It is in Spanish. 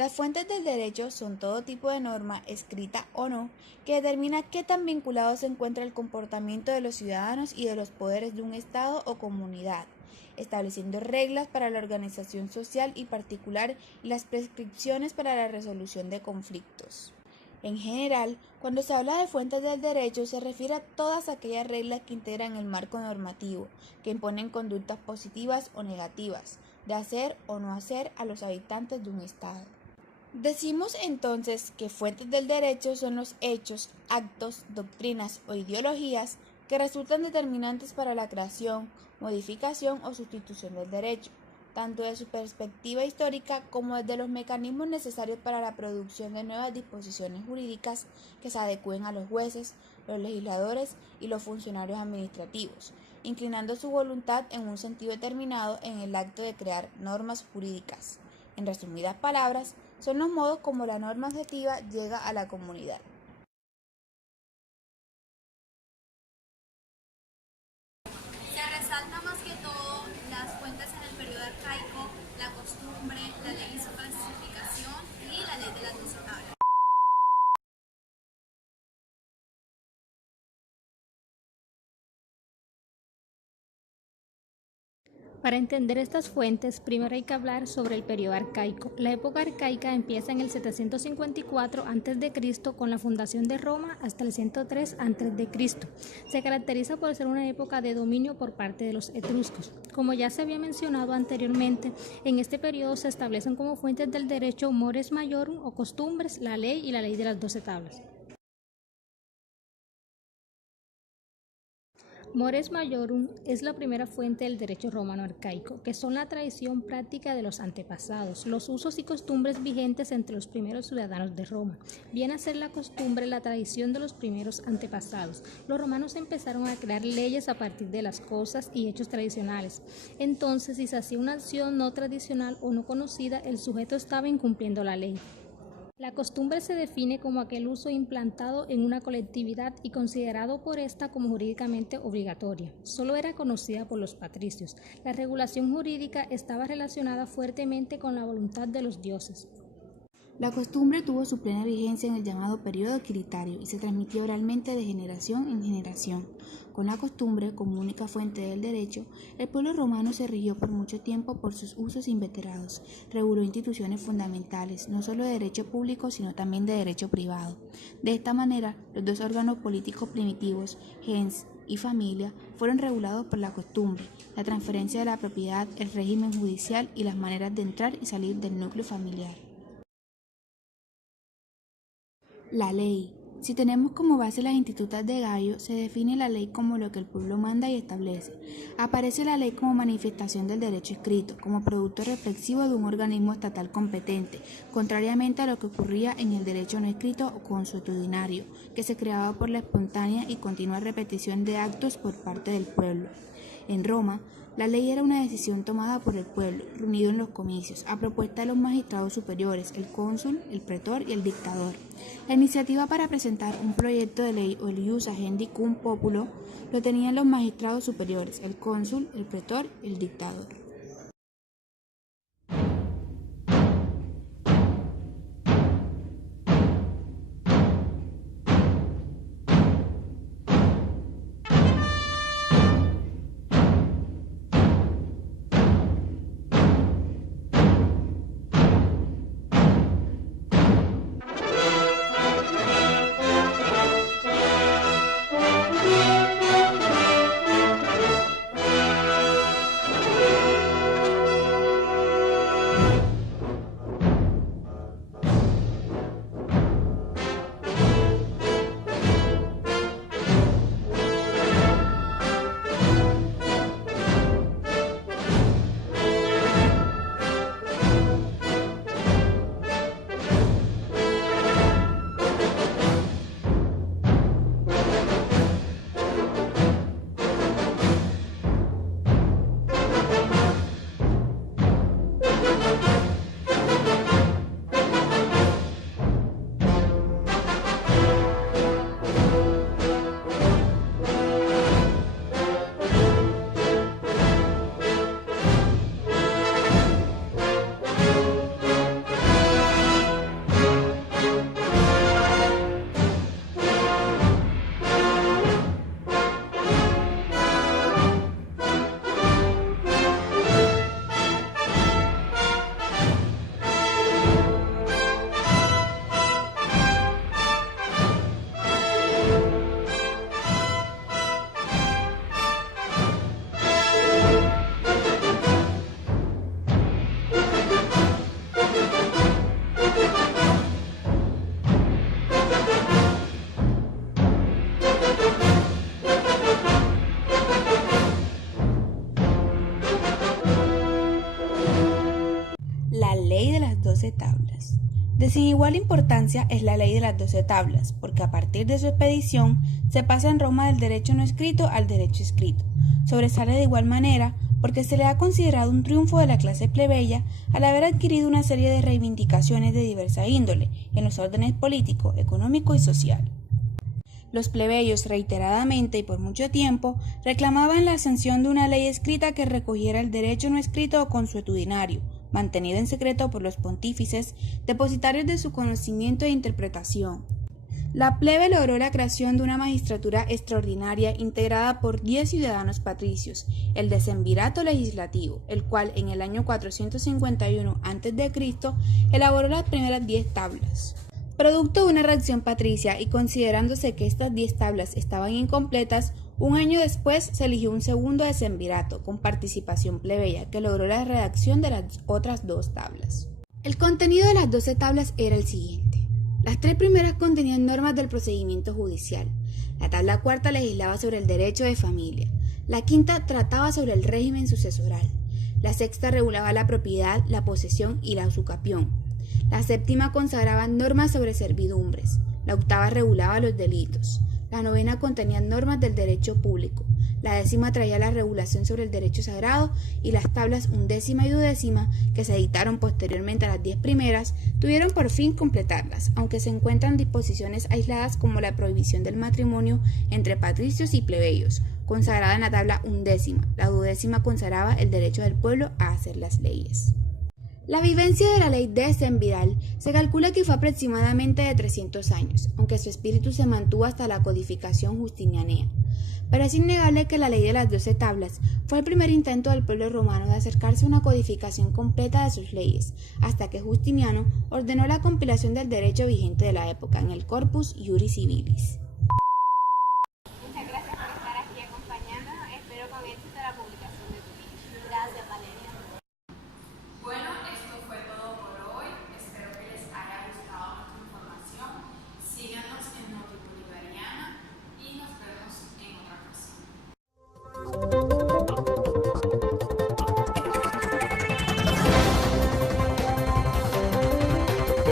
Las fuentes del derecho son todo tipo de norma, escrita o no, que determina qué tan vinculado se encuentra el comportamiento de los ciudadanos y de los poderes de un Estado o comunidad, estableciendo reglas para la organización social y particular y las prescripciones para la resolución de conflictos. En general, cuando se habla de fuentes del derecho, se refiere a todas aquellas reglas que integran el marco normativo, que imponen conductas positivas o negativas, de hacer o no hacer a los habitantes de un Estado. Decimos entonces que fuentes del derecho son los hechos, actos, doctrinas o ideologías que resultan determinantes para la creación, modificación o sustitución del derecho, tanto desde su perspectiva histórica como desde los mecanismos necesarios para la producción de nuevas disposiciones jurídicas que se adecúen a los jueces, los legisladores y los funcionarios administrativos, inclinando su voluntad en un sentido determinado en el acto de crear normas jurídicas. En resumidas palabras, son los modos como la norma objetiva llega a la comunidad. Se resalta más que todo las fuentes en el periodo arcaico, la costumbre, la ley y su clasificación y la ley de las 12 tablas. Para entender estas fuentes, primero hay que hablar sobre el periodo arcaico. La época arcaica empieza en el 754 a.C. con la fundación de Roma hasta el 103 a.C. Se caracteriza por ser una época de dominio por parte de los etruscos. Como ya se había mencionado anteriormente, en este periodo se establecen como fuentes del derecho mores maiorum o costumbres, la ley y la ley de las 12 tablas. Mores maiorum es la primera fuente del derecho romano arcaico, que son la tradición práctica de los antepasados, los usos y costumbres vigentes entre los primeros ciudadanos de Roma. Viene a ser la costumbre la tradición de los primeros antepasados. Los romanos empezaron a crear leyes a partir de las cosas y hechos tradicionales. Entonces, si se hacía una acción no tradicional o no conocida, el sujeto estaba incumpliendo la ley. La costumbre se define como aquel uso implantado en una colectividad y considerado por ésta como jurídicamente obligatoria. Solo era conocida por los patricios. La regulación jurídica estaba relacionada fuertemente con la voluntad de los dioses. La costumbre tuvo su plena vigencia en el llamado período quiritario y se transmitió oralmente de generación en generación. Con la costumbre, como única fuente del derecho, el pueblo romano se rigió por mucho tiempo por sus usos inveterados, reguló instituciones fundamentales, no solo de derecho público, sino también de derecho privado. De esta manera, los dos órganos políticos primitivos, gens y familia, fueron regulados por la costumbre, la transferencia de la propiedad, el régimen judicial y las maneras de entrar y salir del núcleo familiar. La ley. Si tenemos como base las institutas de Gallo, se define la ley como lo que el pueblo manda y establece. Aparece la ley como manifestación del derecho escrito, como producto reflexivo de un organismo estatal competente, contrariamente a lo que ocurría en el derecho no escrito o consuetudinario, que se creaba por la espontánea y continua repetición de actos por parte del pueblo. En Roma, la ley era una decisión tomada por el pueblo, reunido en los comicios, a propuesta de los magistrados superiores, el cónsul, el pretor y el dictador. La iniciativa para presentar un proyecto de ley o el ius agendi cum populo lo tenían los magistrados superiores, el cónsul, el pretor y el dictador. ley de las 12 tablas. De sin igual importancia es la ley de las 12 tablas, porque a partir de su expedición se pasa en Roma del derecho no escrito al derecho escrito. Sobresale de igual manera porque se le ha considerado un triunfo de la clase plebeya al haber adquirido una serie de reivindicaciones de diversa índole en los órdenes político, económico y social. Los plebeyos reiteradamente y por mucho tiempo reclamaban la sanción de una ley escrita que recogiera el derecho no escrito o consuetudinario, mantenido en secreto por los pontífices, depositarios de su conocimiento e interpretación. La plebe logró la creación de una magistratura extraordinaria integrada por 10 ciudadanos patricios, el decemvirato legislativo, el cual en el año 451 a.C. elaboró las primeras 10 tablas. Producto de una reacción patricia y considerándose que estas 10 tablas estaban incompletas, un año después se eligió un segundo decemvirato con participación plebeya que logró la redacción de las otras 2 tablas. El contenido de las 12 tablas era el siguiente. Las 3 primeras contenían normas del procedimiento judicial. La tabla cuarta legislaba sobre el derecho de familia. La quinta trataba sobre el régimen sucesoral. La sexta regulaba la propiedad, la posesión y la usucapión. La séptima consagraba normas sobre servidumbres. La octava regulaba los delitos. La novena contenía normas del derecho público. La décima traía la regulación sobre el derecho sagrado y las tablas undécima y duodécima, que se editaron posteriormente a las 10 primeras, tuvieron por fin completarlas, aunque se encuentran disposiciones aisladas como la prohibición del matrimonio entre patricios y plebeyos, consagrada en la tabla undécima. La duodécima consagraba el derecho del pueblo a hacer las leyes. La vigencia de la ley decemviral se calcula que fue aproximadamente de 300 años, aunque su espíritu se mantuvo hasta la codificación justinianea. Pero es innegable que la ley de las 12 tablas fue el primer intento del pueblo romano de acercarse a una codificación completa de sus leyes, hasta que Justiniano ordenó la compilación del derecho vigente de la época en el Corpus Iuris Civilis.